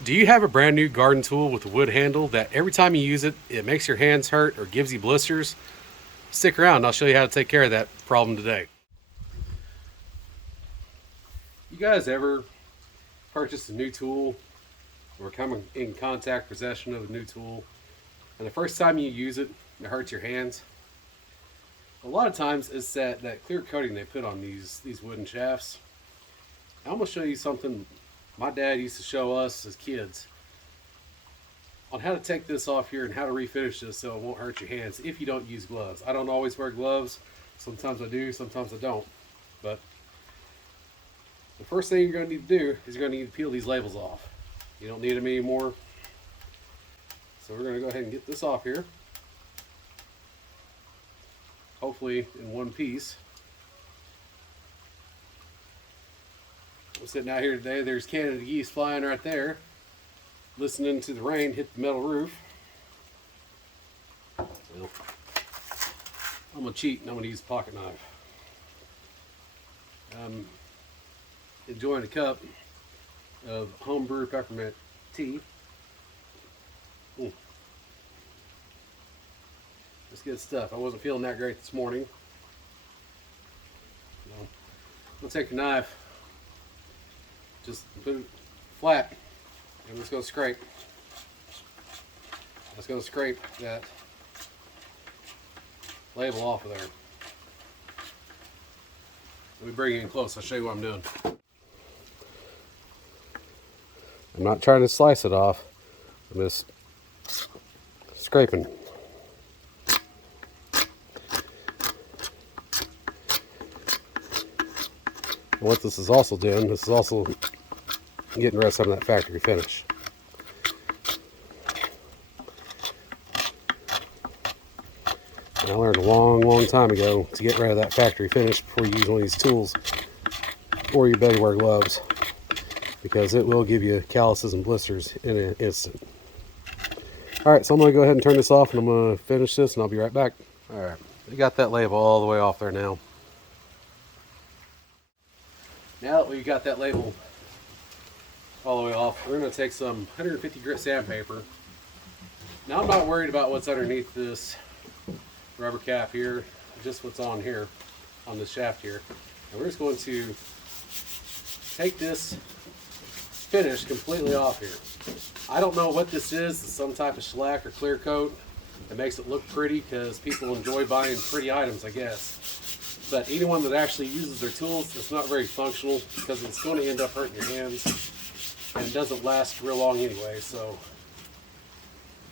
Do you have a brand new garden tool with a wood handle that every time you use it, it makes your hands hurt or gives you blisters? Stick around, I'll show you how to take care of that problem today. You guys ever purchase a new tool or come in contact, possession of a new tool, and the first time you use it, it hurts your hands? A lot of times it's that clear coating they put on these wooden shafts. I'm going to show you something my dad used to show us as kids on how to take this off here and how to refinish this so it won't hurt your hands if you don't use gloves. I don't always wear gloves. Sometimes I do, sometimes I don't. But the first thing you're going to need to do is you're going to need to peel these labels off. You don't need them anymore. So we're going to go ahead and get this off here. Hopefully in one piece. We're sitting out here today, there's Canada geese flying right there, listening to the rain hit the metal roof. Well, I'm going to cheat and I'm going to use a pocket knife. I'm enjoying a cup of homebrew peppermint tea. That's good stuff. I wasn't feeling that great this morning. I'm going to take a knife, just put it flat, and let's go scrape. Let's go scrape that label off of there. Let me bring you in close. I'll show you what I'm doing. I'm not trying to slice it off. I'm just scraping. And what this is also doing, this is also getting rid of some of that factory finish. And I learned a long time ago to get rid of that factory finish before you use one of these tools, or you better wear gloves, because it will give you calluses and blisters in an instant. Alright, so I'm going to go ahead and turn this off and I'm going to finish this and I'll be right back. Alright, we got that label all the way off there now. Now that we've got that label all the way off, we're going to take some 150 grit sandpaper. Now I'm not worried about what's underneath this rubber cap here, just what's on here, on the shaft here. And we're just going to take this finish completely off here. I don't know what this is. It's some type of shellac or clear coat that makes it look pretty because people enjoy buying pretty items, I guess. But anyone that actually uses their tools, it's not very functional because it's going to end up hurting your hands and it doesn't last real long anyway. So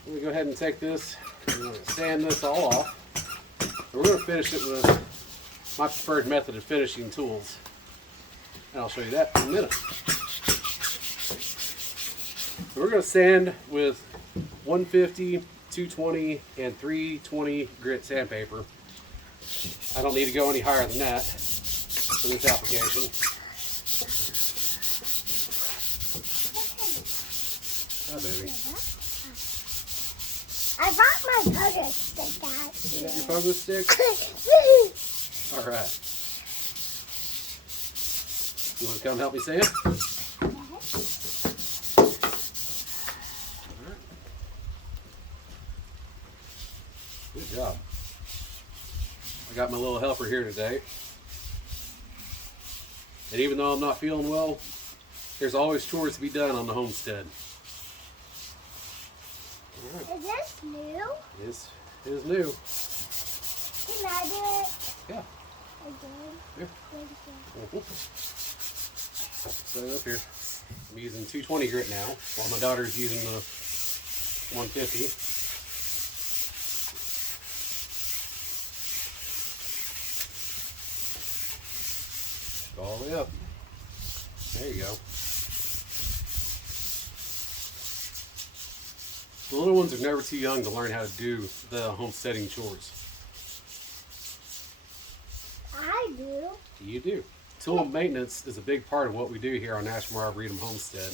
let me go ahead and take this and I'm going to sand this all off. And we're going to finish it with my preferred method of finishing tools. And I'll show you that in a minute. So we're going to sand with 150, 220, and 320 grit sandpaper. I don't need to go any higher than that for this application. Hi, baby. I brought my pogo stick out. You got your pogo stick? All right. You want to come help me sand? Good job. I got my little helper here today. And even though I'm not feeling well, there's always chores to be done on the homestead. Right. Is this new? It is new. Can I do it? Yeah. Again? Yeah. Set it up here. I'm using 220 grit now, while my daughter's using the 150. All the way up. There you go. The little ones are never too young to learn how to do the homesteading chores. I do. You do. Tool maintenance is a big part of what we do here on National Arboretum Homestead.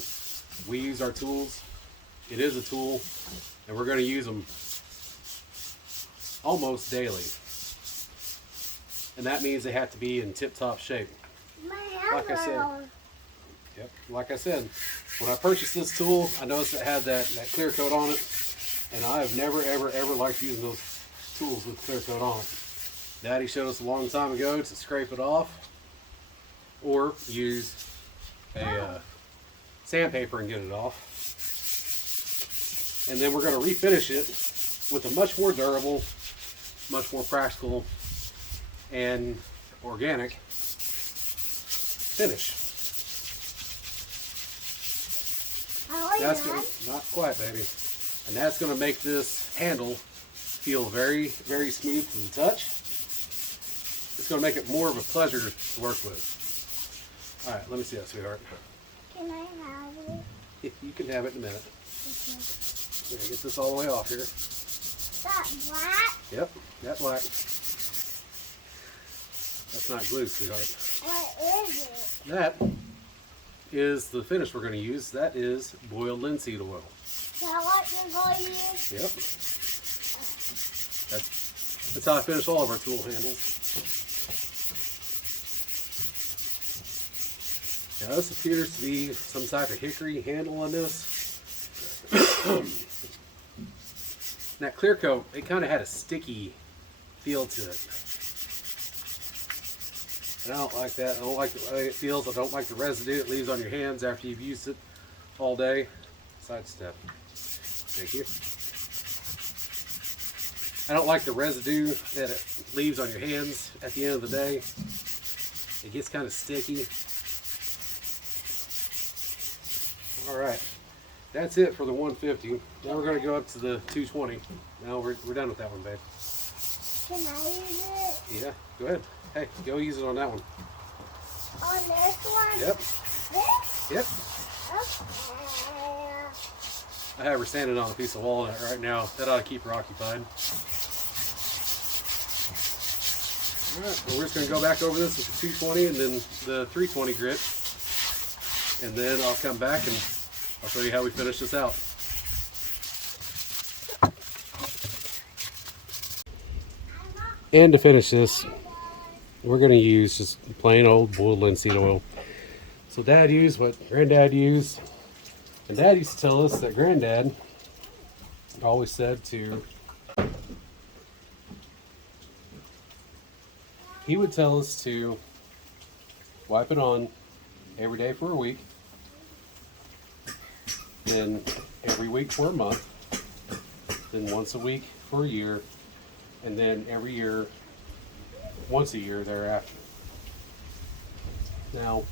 We use our tools. It is a tool, and we're going to use them almost daily. And that means they have to be in tip-top shape. My hands Like I said. are Yep, like I said, when I purchased this tool, I noticed it had that clear coat on it, and I have never, ever, ever liked using those tools with clear coat on it. Daddy showed us a long time ago to scrape it off, or use a sandpaper and get it off. And then we're going to refinish it with a much more durable, much more practical, and organic finish. That's gonna, not quite, baby. And that's going to make this handle feel very, very smooth to the touch. It's going to make it more of a pleasure to work with. All right, let me see that, sweetheart. Can I have it? You can have it in a minute. Okay. Here, get this all the way off here. That black? Yep, that black. That's not glue, sweetheart. What is it? That is the finish we're going to use. That is boiled linseed oil. Is that what you're going to use? Yep. That's how I finish all of our tool handles. Now this appears to be some type of hickory handle on this. That clear coat, it kind of had a sticky feel to it. And I don't like that. I don't like the way it feels. I don't like the residue it leaves on your hands after you've used it all day. Sidestep. Thank you. I don't like the residue that it leaves on your hands at the end of the day. It gets kind of sticky. All right, that's it for the 150. Now we're going to go up to the 220. Now we're done with that one, babe. Can I use it? Yeah, go ahead. Hey, go use it on that one. On this one? Yep. This? Yep. Okay. I have her standing on a piece of walnut right now. That ought to keep her occupied. All right, well, we're just going to go back over this with the 220 and then the 320 grit. And then I'll come back and I'll show you how we finish this out. And to finish this, we're going to use just plain old boiled linseed oil. So Dad used what Granddad used. And Dad used to tell us that Granddad always said he would tell us to wipe it on every day for a week, then every week for a month, then once a week for a year, and then every year, once a year thereafter. Now,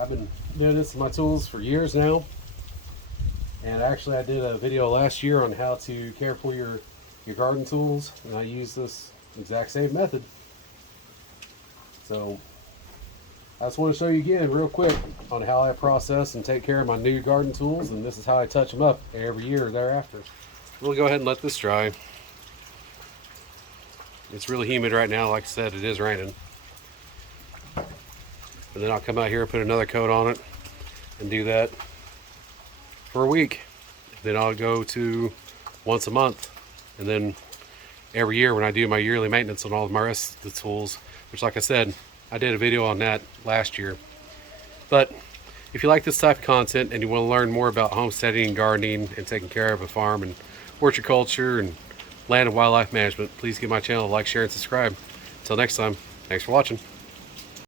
I've been doing this with my tools for years now, and actually I did a video last year on how to care for your garden tools, and I use this exact same method. So I just want to show you again real quick on how I process and take care of my new garden tools, and this is how I touch them up every year thereafter. We'll go ahead and let this dry. It's really humid right now. Like I said, it is raining. And then I'll come out here and put another coat on it and do that for a week. Then I'll go to once a month. And then every year when I do my yearly maintenance on all of my rest of the tools, which like I said, I did a video on that last year. But if you like this type of content and you want to learn more about homesteading and gardening and taking care of a farm and horticulture and land and wildlife management, please give my channel a like, share, and subscribe. Until next time, thanks for watching.